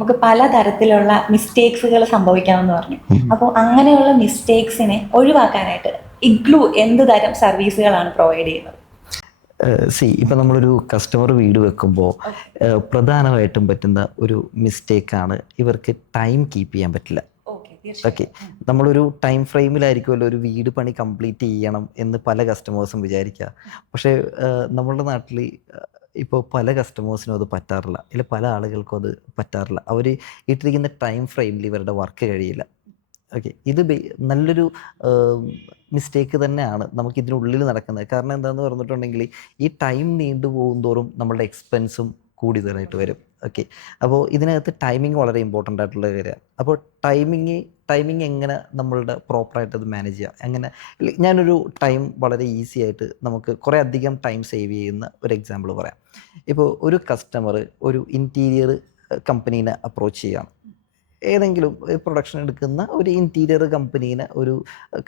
നമുക്ക് പലതരത്തിലുള്ള മിസ്റ്റേക്സുകൾ സംഭവിക്കാമെന്ന് പറഞ്ഞു. അപ്പോൾ അങ്ങനെയുള്ള മിസ്റ്റേക്സിനെ ഒഴിവാക്കാനായിട്ട് ഇഗ്ലു എന്ത് തരം സർവീസുകളാണ് പ്രൊവൈഡ് ചെയ്യുന്നത്? ഇപ്പം നമ്മളൊരു കസ്റ്റമർ വീട് വെക്കുമ്പോൾ പ്രധാനമായിട്ടും പറ്റുന്ന ഒരു മിസ്റ്റേക്കാണ് ഇവർക്ക് ടൈം കീപ്പ് ചെയ്യാൻ പറ്റില്ല. ഓക്കെ, നമ്മളൊരു ടൈം ഫ്രെയിമിലായിരിക്കുമല്ലോ ഒരു വീട് പണി കംപ്ലീറ്റ് ചെയ്യണം എന്ന് പല കസ്റ്റമേഴ്സും വിചാരിക്കുക. പക്ഷേ നമ്മളുടെ നാട്ടിൽ ഇപ്പോൾ പല കസ്റ്റമേഴ്സിനും അത് പറ്റാറില്ല, ഇല്ല പല ആളുകൾക്കും അത് പറ്റാറില്ല. അവർ ഇട്ടിരിക്കുന്ന ടൈം ഫ്രെയിമിൽ ഇവരുടെ വർക്ക് കഴിയില്ല. ഓക്കെ, ഇത് നല്ലൊരു മിസ്റ്റേക്ക് തന്നെയാണ് നമുക്ക് ഇതിനുള്ളിൽ നടക്കുന്നത്. കാരണം എന്താണെന്ന് പറഞ്ഞിട്ടുണ്ടെങ്കിൽ ഈ ടൈം നീണ്ടു പോകും തോറും നമ്മളുടെ എക്സ്പെൻസും കൂടുതലായിട്ട് വരും. ഓക്കെ, അപ്പോൾ ഇതിനകത്ത് ടൈമിങ് വളരെ ഇമ്പോർട്ടൻ്റ് ആയിട്ടുള്ള കാര്യമാണ്. അപ്പോൾ ടൈമിങ് എങ്ങനെ നമ്മളുടെ പ്രോപ്പറായിട്ട് അത് മാനേജ് ചെയ്യുക, എങ്ങനെ ഞാനൊരു ടൈം വളരെ ഈസി ആയിട്ട് നമുക്ക് കുറേ അധികം ടൈം സേവ് ചെയ്യുന്ന ഒരു എക്സാമ്പിൾ പറയാം. ഇപ്പോൾ ഒരു കസ്റ്റമർ ഒരു ഇൻറ്റീരിയർ കമ്പനീനെ അപ്രോച്ച് ചെയ്യുകയാണ്. ഏതെങ്കിലും പ്രൊഡക്ഷൻ എടുക്കുന്ന ഒരു ഇൻറ്റീരിയർ കമ്പനീനെ ഒരു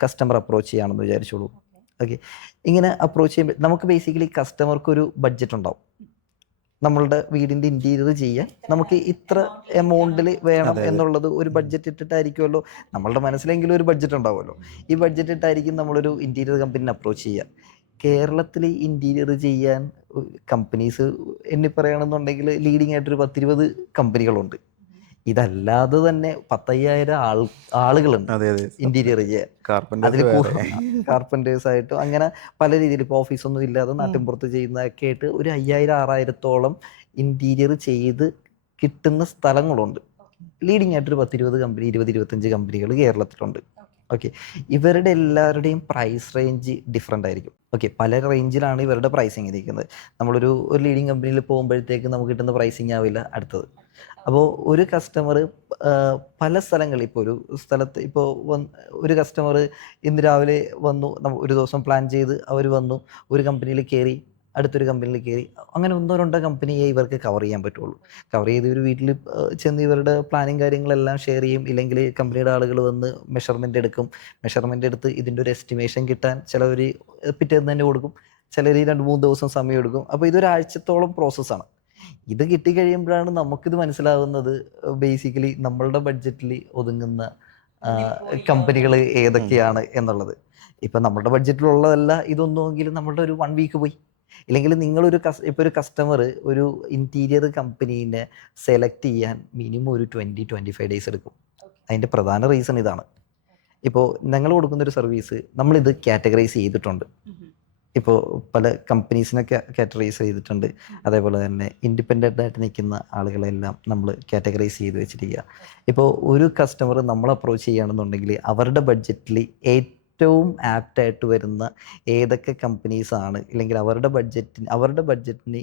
കസ്റ്റമർ അപ്രോച്ച് ചെയ്യുകയാണെന്ന് വിചാരിച്ചോളൂ. ഓക്കെ, ഇങ്ങനെ അപ്രോച്ച് ചെയ്യുമ്പോൾ നമുക്ക് ബേസിക്കലി കസ്റ്റമർക്കൊരു ബഡ്ജറ്റ് ഉണ്ടാവും. നമ്മളുടെ വീടിൻ്റെ ഇൻറ്റീരിയർ ചെയ്യാൻ നമുക്ക് ഇത്ര എമൗണ്ടിൽ വേണം എന്നുള്ളത് ഒരു ബഡ്ജറ്റ് ഇട്ടിട്ടായിരിക്കുമല്ലോ, നമ്മളുടെ മനസ്സിലെങ്കിലും ഒരു ബഡ്ജറ്റ് ഉണ്ടാവുമല്ലോ. ഈ ബഡ്ജറ്റ് ഇട്ടായിരിക്കും നമ്മളൊരു ഇൻറ്റീരിയർ കമ്പനീനെ അപ്രോച്ച് ചെയ്യുക. കേരളത്തിൽ ഇൻറ്റീരിയർ ചെയ്യാൻ കമ്പനീസ് എണ്ണി പറയുകയാണെന്നുണ്ടെങ്കിൽ ലീഡിങ് ആയിട്ടൊരു 10-20 കമ്പനികളുണ്ട്. ഇതല്ലാതെ തന്നെ 10,000 ആളുകളുണ്ട് ഇന്റീരിയർ ചെയ്യാൻ. അതിൽ കാർപ്പൻറ്റേഴ്സ് ആയിട്ടും അങ്ങനെ പല രീതിയിൽ, ഇപ്പോൾ ഓഫീസൊന്നും ഇല്ലാതെ നാട്ടിൻപുറത്ത് ചെയ്യുന്നതൊക്കെ ആയിട്ട് ഒരു 5,000-6,000-ഓളം ഇന്റീരിയർ ചെയ്ത് കിട്ടുന്ന സ്ഥലങ്ങളുണ്ട്. ലീഡിങ് ആയിട്ടൊരു 10-20 കമ്പനി, 20-25 കമ്പനികൾ കേരളത്തിലുണ്ട്. ഓക്കെ, ഇവരുടെ എല്ലാവരുടെയും പ്രൈസ് റേഞ്ച് ഡിഫറെൻ്റ് ആയിരിക്കും. ഓക്കെ, പല റേഞ്ചിലാണ് ഇവരുടെ പ്രൈസിങ് ഇരിക്കുന്നത്. നമ്മളൊരു ലീഡിങ് കമ്പനിയിൽ പോകുമ്പോഴത്തേക്ക് നമുക്ക് കിട്ടുന്ന പ്രൈസിങ് ആവില്ല അടുത്തത്. അപ്പോൾ ഒരു കസ്റ്റമർ പല സ്ഥലങ്ങളിൽ, ഇപ്പോൾ ഒരു സ്ഥലത്ത് ഇപ്പോൾ ഒരു കസ്റ്റമർ ഇന്ന് രാവിലെ വന്നു, ഒരു ദിവസം പ്ലാൻ ചെയ്ത് അവർ വന്നു, ഒരു കമ്പനിയിൽ കയറി, അടുത്തൊരു കമ്പനിയിൽ കയറി, അങ്ങനെ 1-2 കമ്പനിയെ ഇവർക്ക് കവർ ചെയ്യാൻ പറ്റുള്ളൂ. കവർ ചെയ്ത് ഒരു വീട്ടിൽ ചെന്ന് ഇവരുടെ പ്ലാനിങ് കാര്യങ്ങളെല്ലാം ഷെയർ ചെയ്യും. ഇല്ലെങ്കിൽ കമ്പനിയുടെ ആളുകൾ വന്ന് മെഷർമെൻ്റ് എടുക്കും. മെഷർമെൻ്റ് എടുത്ത് ഇതിൻ്റെ ഒരു എസ്റ്റിമേഷൻ കിട്ടാൻ ചിലവർ പിറ്റേന്ന് തന്നെ കൊടുക്കും, ചിലർ 2-3 ദിവസം സമയം എടുക്കും. അപ്പോൾ ഇതൊരാഴ്ചത്തോളം പ്രോസസ്സാണ്. ഇത് കിട്ടിക്കഴിയുമ്പോഴാണ് നമുക്കിത് മനസ്സിലാവുന്നത് ബേസിക്കലി നമ്മളുടെ ബഡ്ജറ്റിൽ ഒതുങ്ങുന്ന കമ്പനികൾ ഏതൊക്കെയാണ് എന്നുള്ളത്. ഇപ്പം നമ്മുടെ ബഡ്ജറ്റിലുള്ളതല്ല ഇതൊന്നുമെങ്കിലും നമ്മളുടെ ഒരു 1 വീക്ക് പോയി. ഇല്ലെങ്കിൽ നിങ്ങളൊരു ഇപ്പോൾ ഒരു കസ്റ്റമർ ഒരു ഇൻറ്റീരിയർ കമ്പനീനെ സെലക്ട് ചെയ്യാൻ മിനിമം ഒരു 20-25 ഡേയ്സ് എടുക്കും. അതിൻ്റെ പ്രധാന റീസൺ ഇതാണ്. ഇപ്പോൾ ഞങ്ങൾ കൊടുക്കുന്നൊരു സർവീസ് നമ്മളിത് കാറ്റഗറൈസ് ചെയ്തിട്ടുണ്ട്. ഇപ്പോൾ പല കമ്പനീസിനൊക്കെ കാറ്റഗറൈസ് ചെയ്തിട്ടുണ്ട്. അതേപോലെ തന്നെ ഇൻഡിപെൻഡൻ്റ് ആയിട്ട് നിൽക്കുന്ന ആളുകളെല്ലാം നമ്മൾ കാറ്റഗറൈസ് ചെയ്ത് വെച്ചിരിക്കുക. ഇപ്പോൾ ഒരു കസ്റ്റമർ നമ്മൾ അപ്രോച്ച് ചെയ്യുകയാണെന്നുണ്ടെങ്കിൽ അവരുടെ ബഡ്ജറ്റിൽ ഏറ്റവും ആപ്റ്റായിട്ട് വരുന്ന ഏതൊക്കെ കമ്പനീസാണ്, ഇല്ലെങ്കിൽ അവരുടെ ബഡ്ജറ്റിന്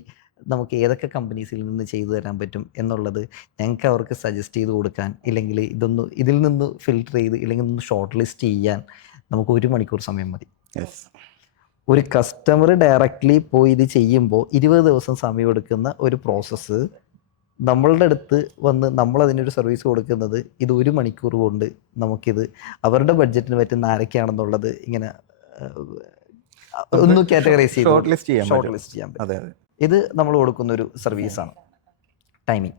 നമുക്ക് ഏതൊക്കെ കമ്പനീസിൽ നിന്ന് ചെയ്തു തരാൻ പറ്റും എന്നുള്ളത് ഞങ്ങൾക്ക് അവർക്ക് സജസ്റ്റ് ചെയ്ത് കൊടുക്കാൻ, ഇല്ലെങ്കിൽ ഇതിൽ നിന്ന് ഫിൽട്ടർ ചെയ്ത് ഇല്ലെങ്കിൽ ഒന്ന് ഷോർട്ട് ലിസ്റ്റ് ചെയ്യാൻ നമുക്ക് 1 മണിക്കൂർ സമയം മതി. ഒരു കസ്റ്റമർ ഡയറക്റ്റ്ലി പോയി ഇത് ചെയ്യുമ്പോൾ 20 ദിവസം സമയം എടുക്കുന്ന ഒരു പ്രോസസ്സ് നമ്മളുടെ അടുത്ത് വന്ന് നമ്മൾ അതിനൊരു സർവീസ് കൊടുക്കുന്നത് ഇത് 1 മണിക്കൂർ കൊണ്ട് നമുക്കിത് അവരുടെ ബഡ്ജറ്റിന് പറ്റുന്ന ആരൊക്കെയാണെന്നുള്ളത് ഇങ്ങനെ ഒന്ന് കാറ്റഗറൈസ് ചെയ്ത് ഷോർട്ട് ലിസ്റ്റ് ചെയ്യാൻ പറ്റും. ഇത് നമ്മൾ കൊടുക്കുന്ന ഒരു സർവീസാണ് ടൈമിംഗ്.